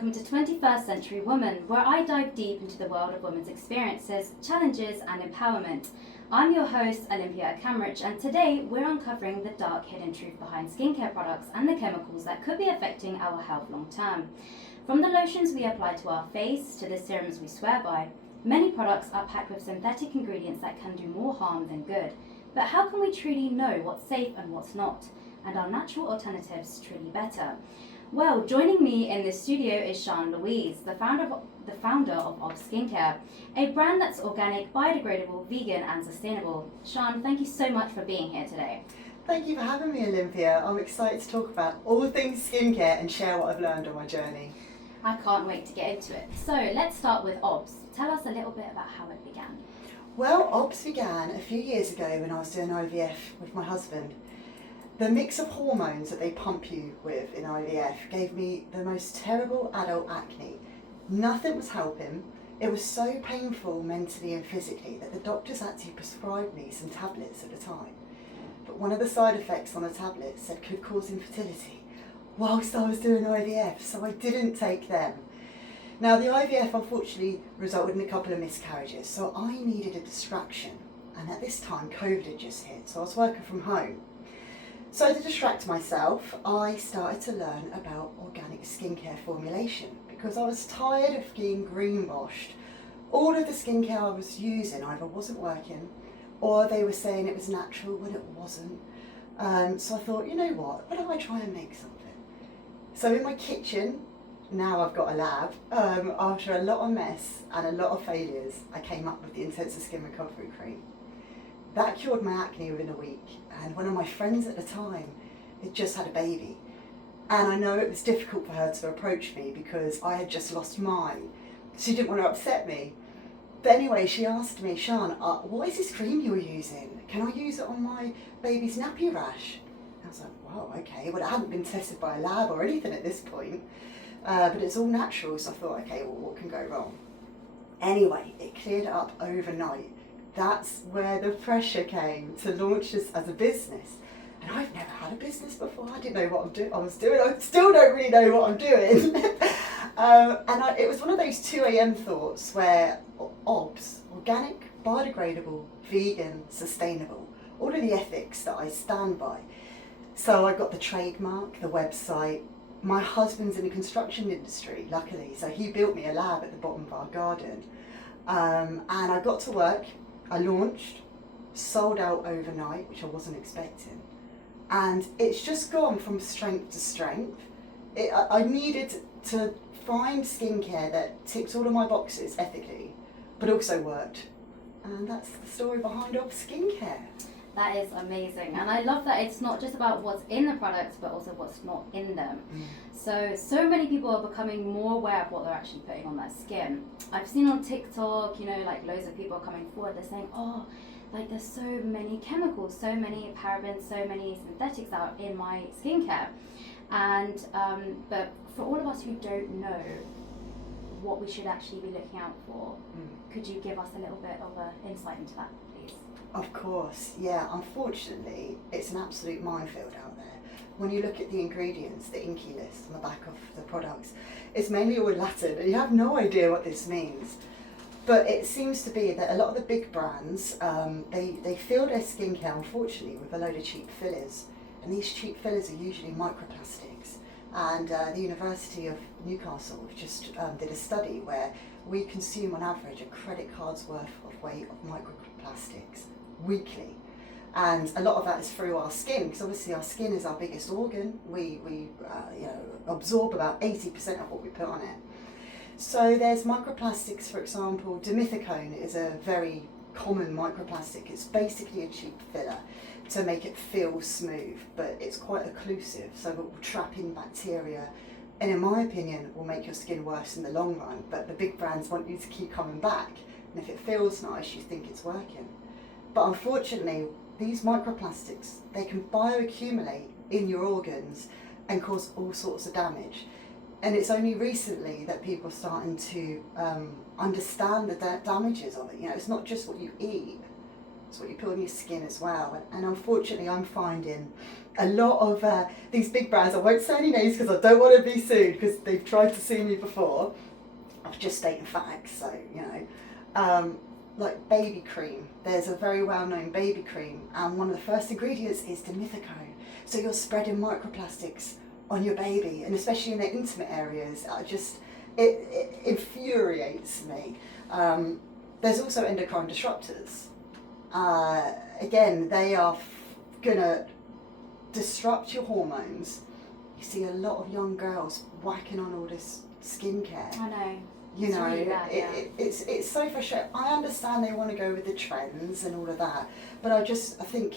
Welcome to 21st Century Woman, where I dive deep into the world of women's experiences, challenges and empowerment. I'm your host, Olympia Akhamrich, and today we're uncovering the dark hidden truth behind skincare products and the chemicals that could be affecting our health long term. From the lotions we apply to our face to the serums we swear by, many products are packed with synthetic ingredients that can do more harm than good. But how can we truly know what's safe and what's not? And are natural alternatives truly better? Well, joining me in the studio is Sian Louise, the founder of Obvs Skincare, a brand that's organic, biodegradable, vegan and sustainable. Sian, thank you so much for being here today. Thank you for having me, Olympia. I'm excited to talk about all things skincare and share what I've learned on my journey. I can't wait to get into it. So let's start with Obvs. Tell us a little bit about how it began. Well, Obvs began a few years ago when I was doing IVF with my husband. The mix of hormones that they pump you with in IVF gave me the most terrible adult acne. Nothing was helping. It was so painful mentally and physically that the doctors actually prescribed me some tablets at the time. But one of the side effects on the tablets said could cause infertility whilst I was doing IVF, so I didn't take them. Now the IVF unfortunately resulted in a couple of miscarriages, so I needed a distraction. And at this time COVID had just hit, so I was working from home. So to distract myself, I started to learn about organic skincare formulation because I was tired of being greenwashed. All of the skincare I was using either wasn't working or they were saying it was natural when it wasn't. So I thought, you know what if I try and make something? So in my kitchen, now I've got a lab, after a lot of mess and a lot of failures, I came up with the Intensive Skin Recovery Cream. That cured my acne within a week, and one of my friends at the time had just had a baby. And I know it was difficult for her to approach me because I had just lost mine. She didn't want to upset me. But anyway, she asked me, Sian, what is this cream you're using? Can I use it on my baby's nappy rash? And I was like, wow, okay. Well, it hadn't been tested by a lab or anything at this point, but it's all natural, so I thought, okay, well, what can go wrong? Anyway, it cleared up overnight. That's where the pressure came to launch this as a business. And I've never had a business before. I didn't know what I was doing. I still don't really know what I'm doing. It was one of those 2 a.m. thoughts where Obvs, organic, biodegradable, vegan, sustainable, all of the ethics that I stand by. So I got the trademark, the website. My husband's in the construction industry, luckily, so he built me a lab at the bottom of our garden. And I got to work. I launched, sold out overnight, which I wasn't expecting. And it's just gone from strength to strength. I needed to find skincare that ticks all of my boxes ethically, but also worked. And that's the story behind Obvs Skincare. That is amazing, and I love that it's not just about what's in the products but also what's not in them. So many people are becoming more aware of what they're actually putting on their skin. I've seen on TikTok, like loads of people are coming forward, they're saying, there's so many chemicals, so many parabens, so many synthetics out in my skincare. And but for all of us who don't know what we should actually be looking out for, could you give us a little bit of an insight into that, please? Of course, yeah. Unfortunately, it's an absolute minefield out there. When you look at the ingredients, the INCI list on the back of the products, it's mainly all Latin, and you have no idea what this means. But it seems to be that a lot of the big brands, they fill their skincare, unfortunately, with a load of cheap fillers. And these cheap fillers are usually microplastics. And the University of Newcastle just did a study where we consume on average a credit card's worth of weight of microplastics weekly, and a lot of that is through our skin, because obviously our skin is our biggest organ. We absorb about 80% of what we put on it. So there's microplastics, for example. Dimethicone is a very common microplastic. It's basically a cheap filler to make it feel smooth, but it's quite occlusive, so it will trap in bacteria, and in my opinion will make your skin worse in the long run. But the big brands want you to keep coming back, and if it feels nice you think it's working. But unfortunately, these microplastics, they can bioaccumulate in your organs and cause all sorts of damage. And it's only recently that people are starting to understand the damages of it. It's not just what you eat, it's what you put on your skin as well. And unfortunately, I'm finding a lot of these big brands, I won't say any names because I don't want to be sued because they've tried to sue me before. I'm just stating facts, so, you know. Like baby cream, there's a very well-known baby cream, and one of the first ingredients is dimethicone. So you're spreading microplastics on your baby, and especially in their intimate areas. It infuriates me. There's also endocrine disruptors. Again, they are gonna disrupt your hormones. You see a lot of young girls whacking on all this skincare. I know. You it's know, really bad, yeah. it's so frustrating. I understand they want to go with the trends and all of that, but I think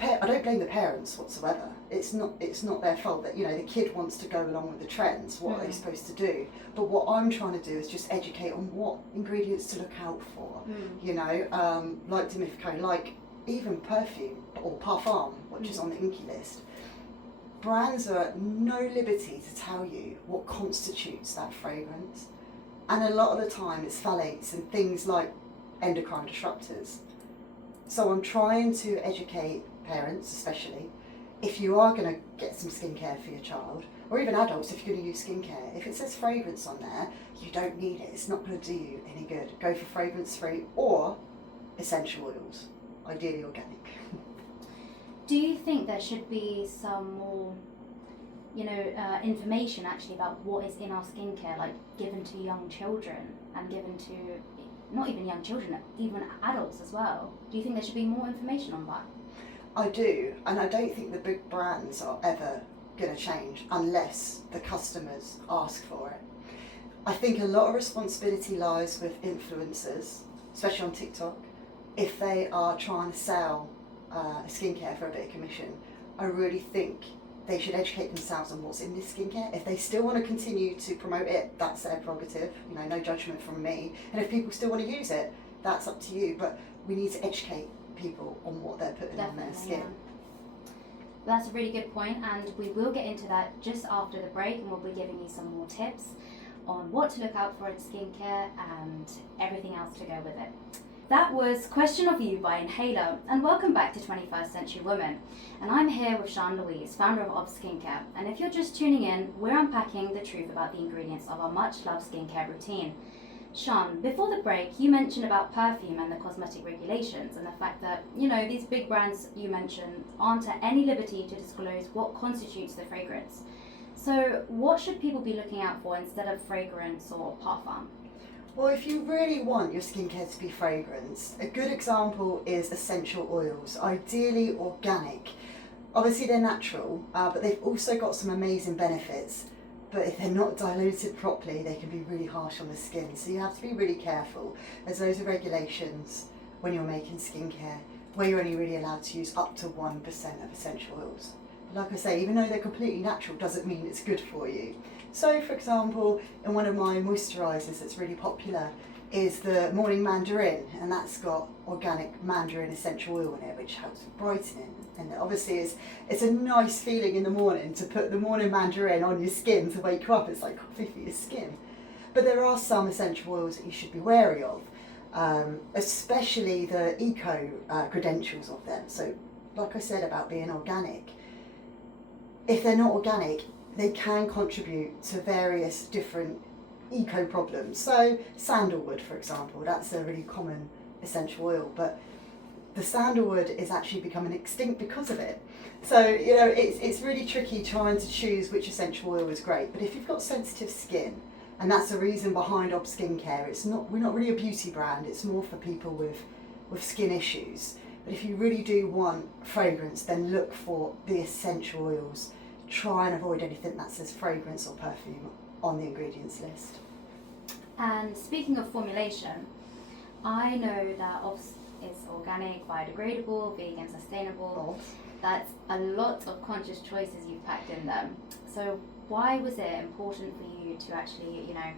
I don't blame the parents whatsoever. It's not their fault that, you know, the kid wants to go along with the trends. What are they supposed to do? But what I'm trying to do is just educate on what ingredients to look out for. You know, like dimethicone, like even perfume or parfum, which is on the Inky list. Brands are at no liberty to tell you what constitutes that fragrance. And a lot of the time it's phthalates and things like endocrine disruptors. So I'm trying to educate parents, especially, if you are going to get some skincare for your child, or even adults if you're going to use skincare, if it says fragrance on there, you don't need it. It's not going to do you any good. Go for fragrance-free or essential oils, ideally organic. Do you think there should be some more, you know, information actually about what is in our skincare, like given to young children and given to not even young children, even adults as well? Do you think there should be more information on that? I do, and I don't think the big brands are ever going to change unless the customers ask for it. I think a lot of responsibility lies with influencers, especially on TikTok. If they are trying to sell skincare for a bit of commission, I really think they should educate themselves on what's in this skincare. If they still want to continue to promote it, that's their prerogative, you know, no judgment from me. And if people still want to use it, that's up to you. But we need to educate people on what they're putting on their skin. Yeah. That's a really good point, and we will get into that just after the break, and we'll be giving you some more tips on what to look out for in skincare and everything else to go with it. That was Question of You by Inhaler, and welcome back to 21st Century Woman. And I'm here with Sian Louise, founder of Obvs Skincare, and if you're just tuning in, we're unpacking the truth about the ingredients of our much-loved skincare routine. Sian, before the break, you mentioned about perfume and the cosmetic regulations and the fact that, you know, these big brands you mentioned aren't at any liberty to disclose what constitutes the fragrance. So what should people be looking out for instead of fragrance or parfum? Well, if you really want your skincare to be fragrance, a good example is essential oils, ideally organic. Obviously they're natural, but they've also got some amazing benefits. But if they're not diluted properly, they can be really harsh on the skin. So you have to be really careful. There's loads of regulations when you're making skincare where you're only really allowed to use up to 1% of essential oils. Like I say, even though they're completely natural, doesn't mean it's good for you. So, for example, in one of my moisturisers that's really popular is the Morning Mandarin, and that's got organic mandarin essential oil in it, which helps with brightening. And obviously it's a nice feeling in the morning to put the Morning Mandarin on your skin to wake you up. It's like coffee for your skin. But there are some essential oils that you should be wary of, especially the eco credentials of them. So, like I said about being organic, if they're not organic, they can contribute to various different eco problems. So sandalwood, for example, that's a really common essential oil, but the sandalwood is actually becoming extinct because of it. So, you know, it's really tricky trying to choose which essential oil is great. But if you've got sensitive skin, and that's the reason behind Obvs Skincare, we're not really a beauty brand, it's more for people with skin issues. But if you really do want fragrance, then look for the essential oils. Try and avoid anything that says fragrance or perfume on the ingredients list. And speaking of formulation, I know that Obvs is organic, biodegradable, vegan, sustainable. That's a lot of conscious choices you've packed in them. So why was it important for you to actually, you know,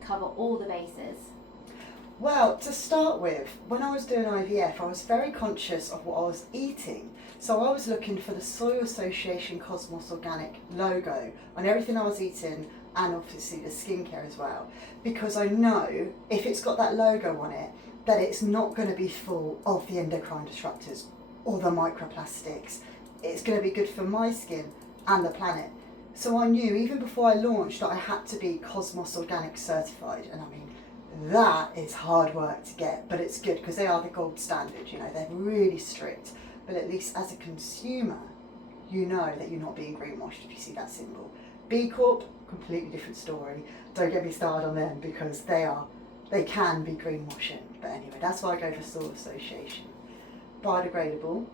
cover all the bases? Well, to start with, when I was doing IVF, I was very conscious of what I was eating. So I was looking for the Soil Association Cosmos Organic logo on everything I was eating, and obviously the skincare as well, because I know if it's got that logo on it, that it's not going to be full of the endocrine disruptors or the microplastics it's going to be good for my skin and the planet. So I knew even before I launched that I had to be Cosmos Organic certified, and I mean that is hard work to get, but it's good because they are the gold standard. You know, they're really strict, but at least as a consumer, you know that you're not being greenwashed if you see that symbol. B Corp, completely different story. Don't get me started on them because they can be greenwashing. But anyway, that's why I go for Soil Association. Biodegradable.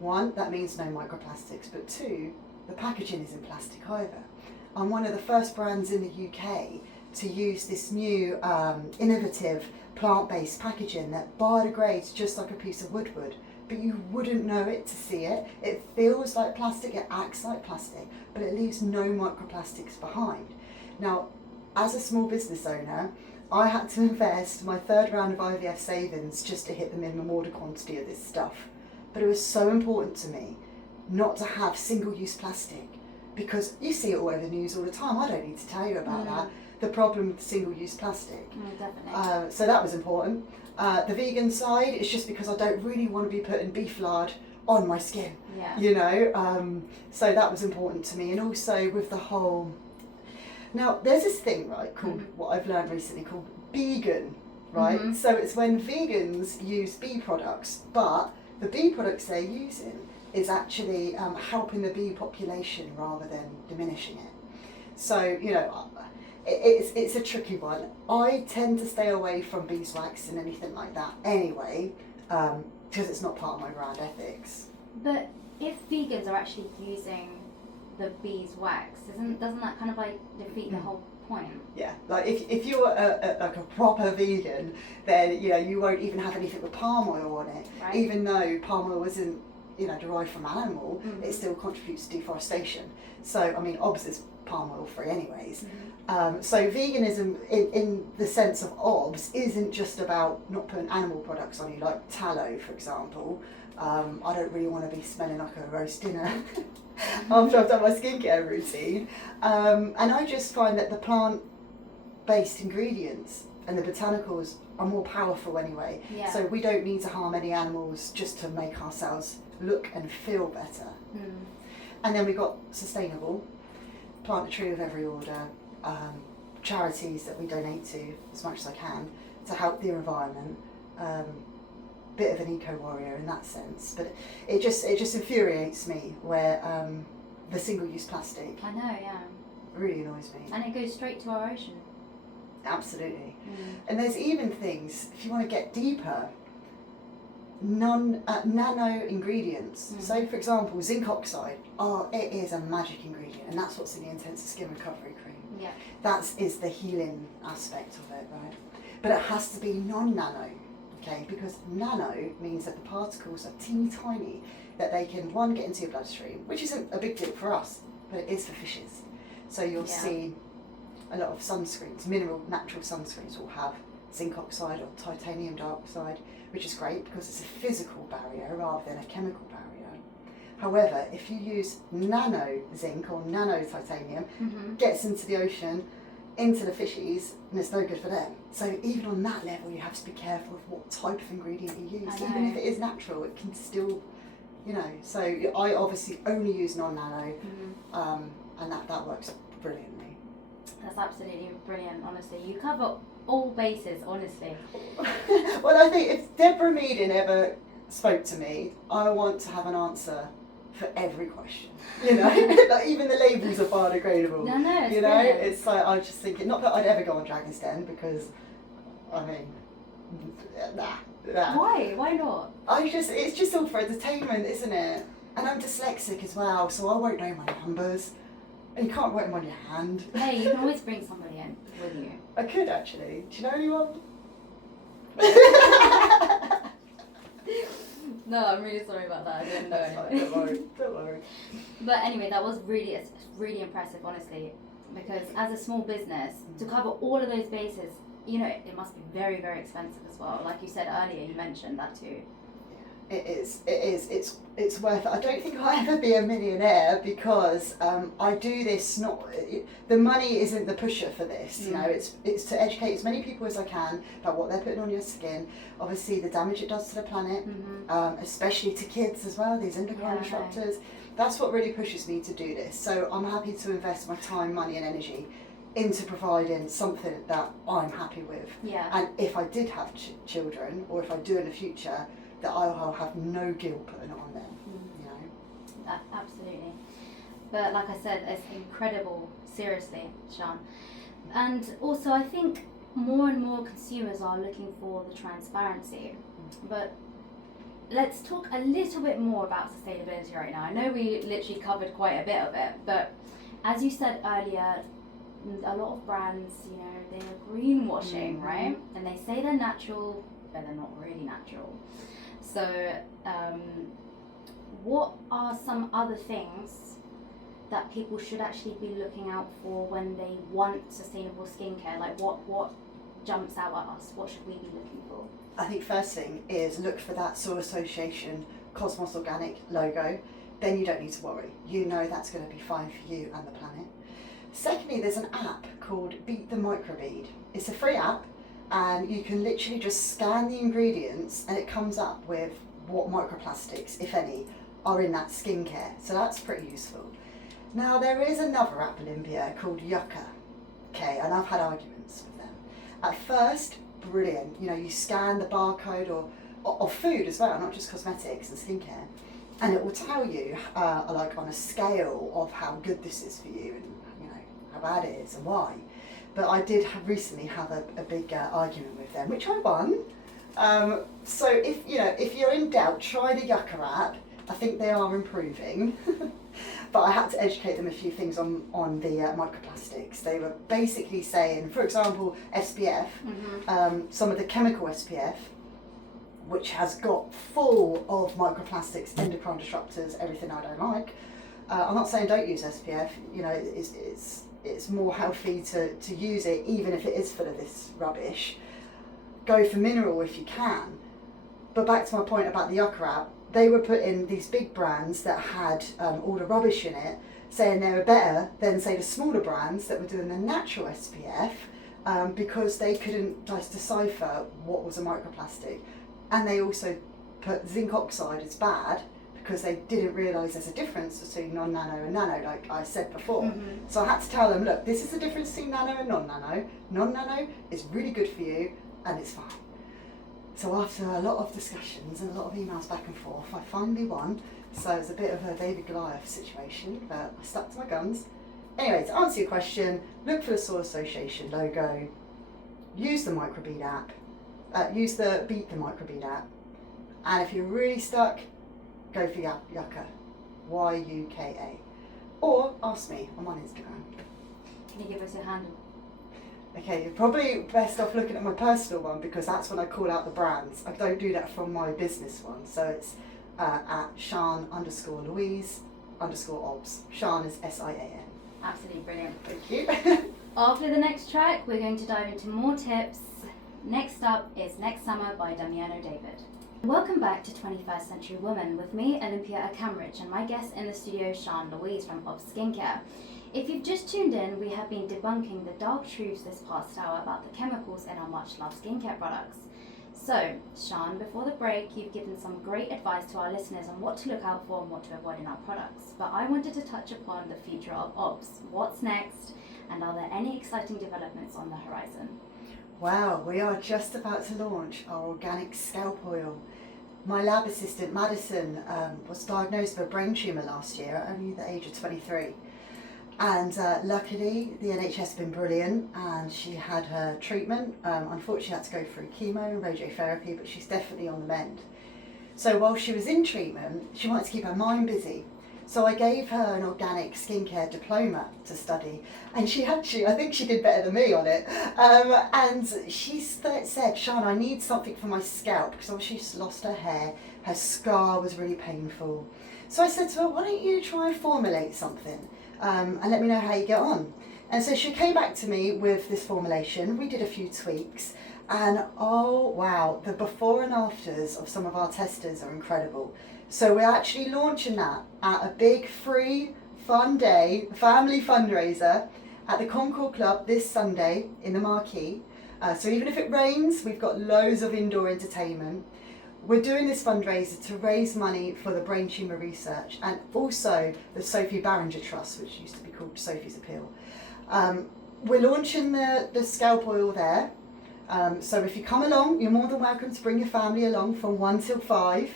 1, that means no microplastics, but 2, the packaging isn't plastic either. I'm one of the first brands in the UK to use this new innovative plant-based packaging that biodegrades just like a piece of wood would, but you wouldn't know it to see it. It feels like plastic, it acts like plastic, but it leaves no microplastics behind. Now, as a small business owner, I had to invest my 3rd round of IVF savings just to hit the minimum order quantity of this stuff. But it was so important to me not to have single-use plastic, because you see it all over the news all the time. I don't need to tell you about that. The problem with single-use plastic. Definitely. So that was important. The vegan side is just because I don't really want to be putting beef lard on my skin. Yeah. You know, so that was important to me. And also with the whole... Now, there's this thing, right, called, what I've learned recently, called vegan, right? So it's when vegans use bee products, but the bee products they're using is actually helping the bee population rather than diminishing it. So, you know, it's a tricky one. I tend to stay away from beeswax and anything like that anyway, because it's not part of my brand ethics. But if vegans are actually using the beeswax, doesn't that kind of like defeat the whole point? Yeah, like if you're like a proper vegan, then you know you won't even have anything with palm oil on it. Right. Even though palm oil isn't, you know, derived from animal, it still contributes to deforestation. So I mean, Obvs is palm oil free anyways. So veganism in the sense of Obvs isn't just about not putting animal products on you, like tallow, for example. I don't really want to be smelling like a roast dinner after I've done my skincare routine. And I just find that the plant-based ingredients and the botanicals are more powerful anyway. Yeah. So we don't need to harm any animals just to make ourselves look and feel better. And then we've got sustainable, plant a tree of every order, charities that we donate to as much as I can to help the environment. Bit of an eco-warrior in that sense, but it just infuriates me where the single-use plastic I know, yeah. really annoys me. And it goes straight to our ocean. Absolutely. And there's even things, if you want to get deeper, nano ingredients. So for example, zinc oxide, it is a magic ingredient, and that's what's in the intensive skin recovery cream. Yeah. That is the healing aspect of it, right? But it has to be non-nano. Okay, because nano means that the particles are teeny tiny, that they can, 1, get into your bloodstream, which isn't a big deal for us, but it is for fishes. So you'll see a lot of sunscreens, mineral natural sunscreens will have zinc oxide or titanium dioxide, which is great because it's a physical barrier rather than a chemical barrier. However, if you use nano zinc or nano titanium, gets into the ocean, into the fishies, and it's no good for them. So even on that level, you have to be careful of what type of ingredient you use. Even if it is natural, it can still, you know. So I obviously only use non-nano, and that works brilliantly. That's absolutely brilliant, honestly. You cover all bases, honestly. Well, I think if Deborah Meaden ever spoke to me, I want to have an answer for every question, you know. Like even the labels are biodegradable. No, you know, it's like I was just thinking, not that I'd ever go on Dragon's Den because, I mean, nah. Why not? It's just all for entertainment, isn't it? And I'm dyslexic as well, so I won't know my numbers. And you can't write them on your hand. Hey, you can always bring somebody in with you. I could actually. Do you know anyone? No, I'm really sorry about that. I didn't know anyway. Don't worry. But anyway, that was really impressive, honestly, because as a small business, to cover all of those bases, you know, it must be very, very expensive as well. Like you said earlier, you mentioned that too. It is. It's worth it. I don't think I'll ever be a millionaire because I do this the money isn't the pusher for this. You know, it's to educate as many people as I can about what they're putting on your skin. Obviously, the damage it does to the planet, especially to kids as well. These endocrine disruptors. That's what really pushes me to do this. So I'm happy to invest my time, money, and energy into providing something that I'm happy with. Yeah. And if I did have children, or if I do in the future, that I'll have no guilt putting it on them, you know. Absolutely. But like I said, it's incredible, seriously, Sian. And also I think more and more consumers are looking for the transparency. But let's talk a little bit more about sustainability right now. I know we literally covered quite a bit of it, but as you said earlier, a lot of brands, you know, they're greenwashing, right? And they say they're natural, but they're not really natural. So, what are some other things that people should actually be looking out for when they want sustainable skincare? Like, what jumps out at us? What should we be looking for? I think first thing is look for that Soil Association Cosmos Organic logo. Then you don't need to worry. You know that's going to be fine for you and the planet. Secondly, there's an app called Beat the Microbead. It's a free app, and you can literally just scan the ingredients and it comes up with what microplastics, if any, are in that skincare. So that's pretty useful. Now there is another app, Olympia, called Yucca. Okay, and I've had arguments with them. At first, brilliant. You know, you scan the barcode or food as well, not just cosmetics and skincare, and it will tell you, like on a scale of how good this is for you and you know how bad it is and why. But I did recently have a big argument with them, which I won. So if you're in doubt, try the Yucca app. I think they are improving. But I had to educate them a few things on the microplastics. They were basically saying, for example, SPF, some of the chemical SPF, which has got full of microplastics, endocrine disruptors, everything I don't like. I'm not saying don't use SPF. You know, it's more healthy to use it, even if it is full of this rubbish. Go for mineral if you can. But back to my point about the Yucca app, they were putting these big brands that had all the rubbish in it, saying they were better than, say, the smaller brands that were doing the natural SPF, because they couldn't just decipher what was a microplastic. And they also put zinc oxide as bad because they didn't realise there's a difference between non-nano and nano, like I said before. So I had to tell them, look, this is the difference between nano and non-nano. Non-nano is really good for you and it's fine. So after a lot of discussions and a lot of emails back and forth, I finally won. So it was a bit of a David Goliath situation, but I stuck to my guns. Anyway, to answer your question, look for the Soil Association logo, use the Microbead app, use the Beat the Microbead app, and if you're really stuck, go for Yucca, Y-U-K-A, or ask me, I'm on Instagram. Can you give us your handle? Okay, you're probably best off looking at my personal one because that's when I call out the brands. I don't do that from my business one, so it's at Sian _Louise _Obvs. Sian is S-I-A-N. Absolutely brilliant. Thank you. After the next track, we're going to dive into more tips. Next up is Next Summer by Damiano David. Welcome back to 21st Century Woman with me, Olympia Akhamrich, and my guest in the studio, Sian Louise from Obvs Skincare. If you've just tuned in, we have been debunking the dark truths this past hour about the chemicals in our much-loved skincare products. So, Sian, before the break, you've given some great advice to our listeners on what to look out for and what to avoid in our products. But I wanted to touch upon the future of Obvs. What's next? And are there any exciting developments on the horizon? Wow, we are just about to launch our organic scalp oil. My lab assistant, Madison, was diagnosed with a brain tumour last year at only the age of 23. And luckily, the NHS has been brilliant and she had her treatment. Unfortunately, had to go through chemo and radiotherapy, but she's definitely on the mend. So while she was in treatment, she wanted to keep her mind busy. So I gave her an organic skincare diploma to study, and she actually, I think she did better than me on it. And she said, Sian, I need something for my scalp, because obviously she's lost her hair, her scar was really painful. So I said to her, why don't you try and formulate something, and let me know how you get on. And so she came back to me with this formulation. We did a few tweaks, And oh wow, the before and afters of some of our testers are incredible. So we're actually launching that at a big free fun day, family fundraiser at the Concord Club this Sunday in the Marquee. So even if it rains, we've got loads of indoor entertainment. We're doing this fundraiser to raise money for the brain tumour research and also the Sophie Barringer Trust, which used to be called Sophie's Appeal. We're launching the scalp oil there. So if you come along, you're more than welcome to bring your family along from 1 till 5.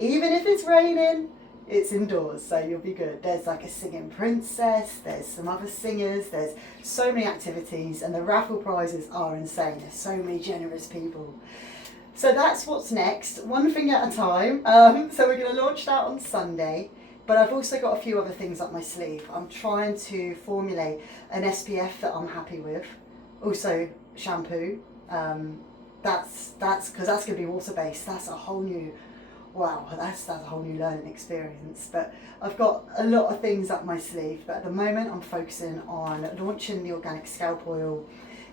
Even if it's raining, it's indoors, so you'll be good. There's like a singing princess, there's some other singers, there's so many activities, and the raffle prizes are insane. There's so many generous people. So that's what's next, one thing at a time. So we're going to launch that on Sunday, but I've also got a few other things up my sleeve. I'm trying to formulate an SPF that I'm happy with, also shampoo. That's because that's going to be water-based. That's a whole new, wow, that's a whole new learning experience. But I've got a lot of things up my sleeve, but at the moment I'm focusing on launching the organic scalp oil.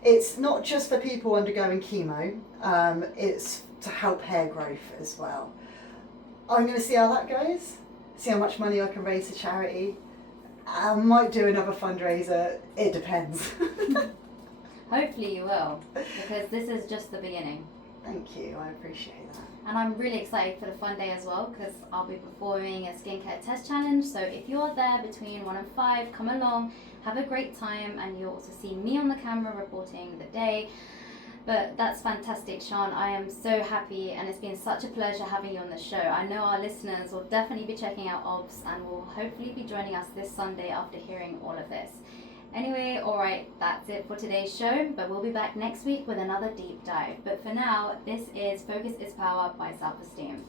It's not just for people undergoing chemo, it's to help hair growth as well. I'm going to see how that goes, see how much money I can raise to charity. I might do another fundraiser, it depends. Hopefully you will, because this is just the beginning. Thank you, I appreciate that. And I'm really excited for the fun day as well, because I'll be performing a skincare test challenge. So if you're there between 1 and 5, come along, have a great time, and you'll also see me on the camera reporting the day. But that's fantastic, Sian. I am so happy, and it's been such a pleasure having you on the show. I know our listeners will definitely be checking out Obvs and will hopefully be joining us this Sunday after hearing all of this. Anyway, alright, that's it for today's show, but we'll be back next week with another deep dive. But for now, this is Focus is Power by Self Esteem.